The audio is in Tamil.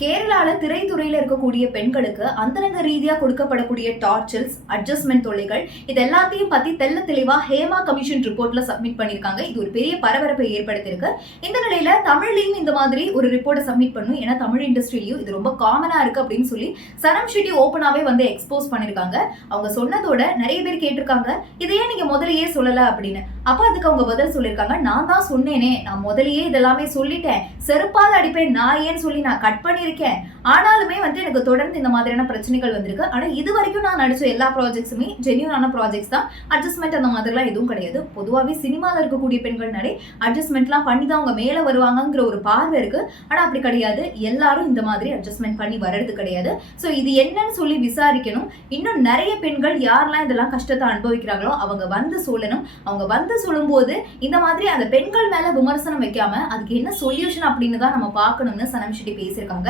கேரளால திரைத்துறையில இருக்கக்கூடிய பெண்களுக்கு அந்தரங்க ரீதியா கொடுக்கப்படக்கூடிய டார்ச்சர்ஸ், அட்ஜஸ்ட்மெண்ட் தொல்லைகள் இது எல்லாத்தையும் பத்தி தெள்ள தெளிவா ஹேமா கமிஷன் ரிப்போர்ட்ல சப்மிட் பண்ணிருக்காங்க. இது ஒரு பெரிய பரபரப்பை ஏற்படுத்தியிருக்கு. இந்த நிலையில தமிழ்லயும் இந்த மாதிரி ஒரு ரிப்போர்ட்டை சப்மிட் பண்ணும். ஏன்னா தமிழ் இண்டஸ்ட்ரியிலயும் இது ரொம்ப காமனா இருக்கு அப்படின்னு சொல்லி சனம் ஷெட்டி ஓப்பனாவே வந்து எக்ஸ்போஸ் பண்ணிருக்காங்க. அவங்க சொன்னதோட நிறைய பேர் கேட்டிருக்காங்க, இதையே நீங்க முதலையே சொல்லல அப்படின்னு. அப்ப அதுக்கு அவங்க பதில் சொல்லியிருக்காங்க, நான் தான் சொன்னேனே, நான் முதலையே இதெல்லாமே சொல்லிட்டேன், செருப்பால் அடிப்பேன் நான் ஏன்னு சொல்லி நான் கட் பண்ணிருக்கேன். ஆனாலுமே வந்து எனக்கு தொடர்ந்து இந்த மாதிரியான பிரச்சனைகள் வந்திருக்கு. ஆனா இது வரைக்கும் நான் நடிச்ச எல்லா ப்ராஜெக்ட்ஸுமே ஜென்யூனான ப்ராஜெக்ட்ஸ் தான். அட்ஜஸ்ட்மெண்ட் அந்த மாதிரிலாம் எதுவும் கிடையாது. பொதுவாகவே சினிமாவில் இருக்கக்கூடிய பெண்கள்னாலே அட்ஜஸ்ட்மெண்ட்லாம் பண்ணி தான் அவங்க மேலே வருவாங்கங்கிற ஒரு பார்வை இருக்கு. ஆனா அப்படி கிடையாது. எல்லாரும் இந்த மாதிரி அட்ஜஸ்ட்மெண்ட் பண்ணி வர்றது கிடையாது. ஸோ இது என்னன்னு சொல்லி விசாரிக்கணும். இன்னும் நிறைய பெண்கள் யாரெல்லாம் இதெல்லாம் கஷ்டத்தை அனுபவிக்கிறாங்களோ அவங்க வந்து சொல்லணும். அவங்க வந்து சொல்லும்போது இந்த மாதிரி அந்த பெண்கள் மேல விமர்சனம் வைக்காம அதுக்கு என்ன சொல்யூஷன் அப்படின்னு தான் நம்ம பார்க்கணும்னு சனம் ஷெட்டி பேசியிருக்காங்க.